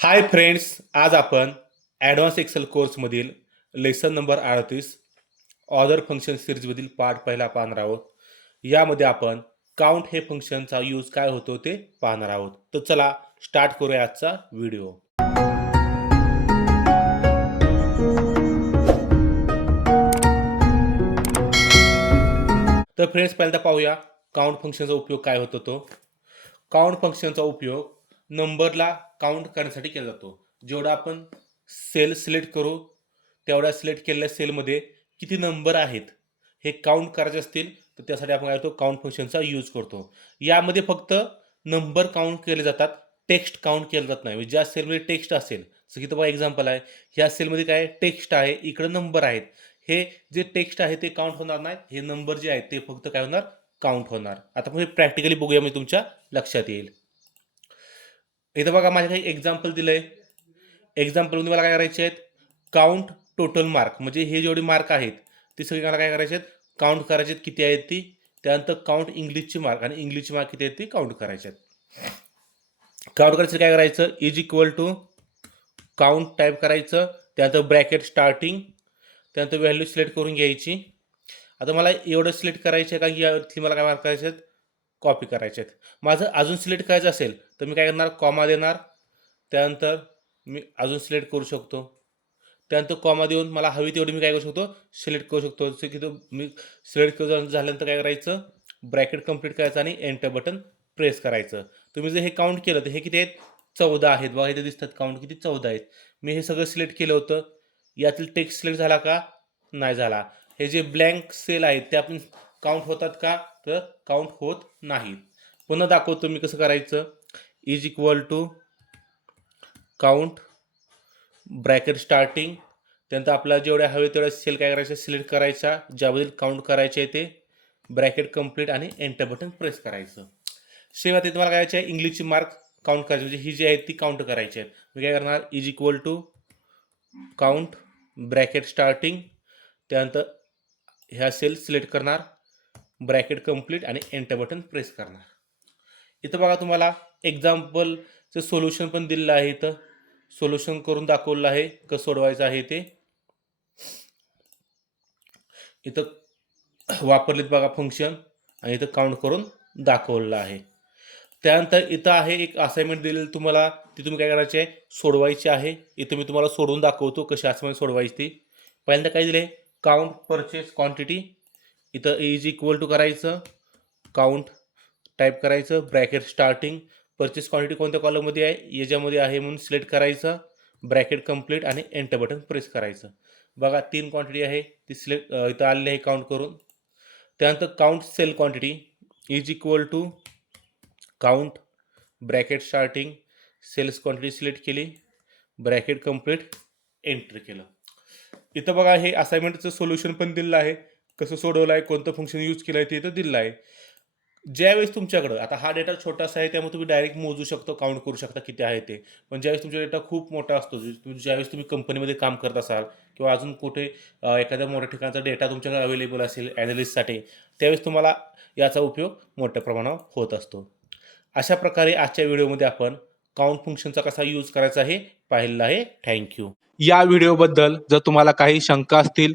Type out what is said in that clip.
हाय friends आज आपण advance Excel कोर्समधील लेसन नंबर अडतीस ऑदर फंक्शन सिरीजमधील पार्ट पहिला पाहणार आहोत. यामध्ये आपण काउंट हे फंक्शनचा यूज काय होतो ते पाहणार आहोत. तर चला स्टार्ट करूया आजचा व्हिडिओ तर फ्रेंड्स पहिल्यांदा पाहूया काउंट फंक्शनचा उपयोग काय होतो तो. काउंट फंक्शनचा उपयोग नंबरला काउंट करण्यासाठी केला जातो. जेवढा आपण सेल सिलेक्ट करू तेवढ्या सिलेक्ट केलेल्या सेलमध्ये किती नंबर आहेत हे काउंट करायचे असतील तर त्यासाठी आपण काय करतो काउंट फंक्शनचा यूज करतो. यामध्ये फक्त नंबर काउंट केले जातात टेक्स्ट काउंट केलं जात नाही. म्हणजे ज्या सेलमध्ये टेक्स्ट असेल जसं की तुम्हाला एक्झाम्पल आहे ह्या सेलमध्ये काय टेक्स्ट आहे इकडं नंबर आहेत. हे जे टेक्स्ट आहे ते काउंट होणार नाही हे नंबर जे आहेत ते फक्त काय होणार काउंट होणार. आता आपण हे प्रॅक्टिकली बघूया मी तुमच्या लक्षात येईल. इथं बघा माझ्या काही एक्झाम्पल दिलं आहे एक्झाम्पलमध्ये मला काय करायचे आहेत? काउंट टोटल मार्क म्हणजे हे जेवढे मार्क आहेत ते सगळे मला काय करायचे आहेत? काउंट करायचे आहेत. किती आहेत ती? त्यानंतर काउंट इंग्लिशची मार्क आणि इंग्लिशची मार्क किती आहेत ती? काउंट करायचे आहेत. काउंट करायचं काय करायचं? Is equal to count type करायचं. त्यानंतर ब्रॅकेट स्टार्टिंग त्यानंतर व्हॅल्यू सिलेक्ट करून घ्यायची. आता मला एवढं सिलेक्ट करायचं आहे कारण की? यातली मला काय मार्क करायचे आहेत? कॉपी करायचे आहेत. माझं अजून सिलेक्ट करायचं असेल तर मी काय करणार? कॉमा देणार. त्यानंतर मी अजून सिलेक्ट करू शकतो. त्यानंतर कॉमा देऊन मला हवी तेवढी मी काय करू शकतो? सिलेक्ट करू शकतो. जसं की तो मी सिलेक्ट करू झाल्यानंतर काय करायचं? ब्रॅकेट कंप्लीट करायचं आणि एंटर बटन प्रेस करायचं. तुम्ही जर हे काउंट केलं तर हे किती आहेत? चौदा आहेत. बघा इथे दिसतात काउंट किती? चौदा आहेत. मी हे सगळं सिलेक्ट केलं होतं. यातील टेक्स्ट सिलेक्ट झाला का? नाही झाला. हे जे ब्लँक सेल आहेत ते आपण काउंट होतात का? तर काउंट होत नाही. पुन्हा दाखवतो मी कसं करायचं. Is equal to count bracket starting त्यानंतर आपल्याला जेवढ्या हवे तेवढ्या सेल काय करायचं? सिलेक्ट करायचा. ज्यामधील काउंट करायचे आहे ते. ब्रॅकेट कंप्लीट आणि एंटर बटन प्रेस करायचं. सेम आता तुम्हाला काय करायचं आहे इंग्लिशची मार्क काउंट करायची. म्हणजे ही जी आहे ती काउंट करायची आहेत. मी काय करणार? Is equal to count bracket starting त्यानंतर ह्या सेल सिलेक्ट करणार. ब्रॅकेट कंप्लीट आणि एंटर बटन प्रेस करणार. इथं बघा तुम्हाला एक्झाम्पलचं सोल्युशन पण दिलेलं आहे इथं. सोल्युशन करून दाखवलं आहे कसं सोडवायचं आहे ते. इथं वापरलेत बघा फंक्शन आणि इथं काउंट करून दाखवलेलं आहे. त्यानंतर इथं आहे एक असाइनमेंट दिलेलं तुम्हाला ती तुम्ही काय करायची आहे? सोडवायची आहे. इथं मी तुम्हाला सोडवून दाखवतो कशी असाइनमेंट सोडवायची ती. पहिल्यांदा काय दिले काउंट परचेस क्वांटिटी इथं इज इक्वल टू करायचं. काउंट टाईप करायचं. ब्रॅकेट स्टार्टिंग परचेस क्वांटिटी कोणत्या कॉलममध्ये आहे? याच्यामध्ये आहे म्हणून सिलेक्ट करायचं. ब्रॅकेट कंप्लीट आणि एंटर बटन प्रेस करायचं. बघा तीन क्वांटिटी आहे. ती सिलेक्ट इथं आलेली आहे काउंट करून. त्यानंतर count cell quantity is equal to count bracket starting sales quantity select केली. ब्रॅकेट कंप्लीट एंटर केलं. इथं बघा हे असाइनमेंटचं सोल्युशन पण दिलेलं आहे. कसं सोडवलं आहे कोणतं फंक्शन यूज केलं आहे ते तर दिलं आहे ज्यावेळेस तुमच्याकडं आता हा डेटा छोटासा आहे त्यामुळे तुम्ही डायरेक्ट मोजू शकतो काउंट करू शकता किती आहे ते. पण ज्यावेळेस तुमचा डेटा खूप मोठा असतो ज्यावेळेस तुम्ही कंपनीमध्ये काम करत असाल किंवा अजून कुठे एखाद्या मोठ्या ठिकाणचा डेटा तुमच्याकडे अवेलेबल असेल ॲनालिस्टसाठी त्यावेळेस तुम्हाला याचा उपयोग मोठ्या प्रमाणावर होत असतो. अशा प्रकारे आजच्या व्हिडिओमध्ये आपण काउंट फंक्शनचा कसा यूज करायचा हे पाहिलेलं आहे. थँक्यू या व्हिडिओबद्दल जर तुम्हाला काही शंका असतील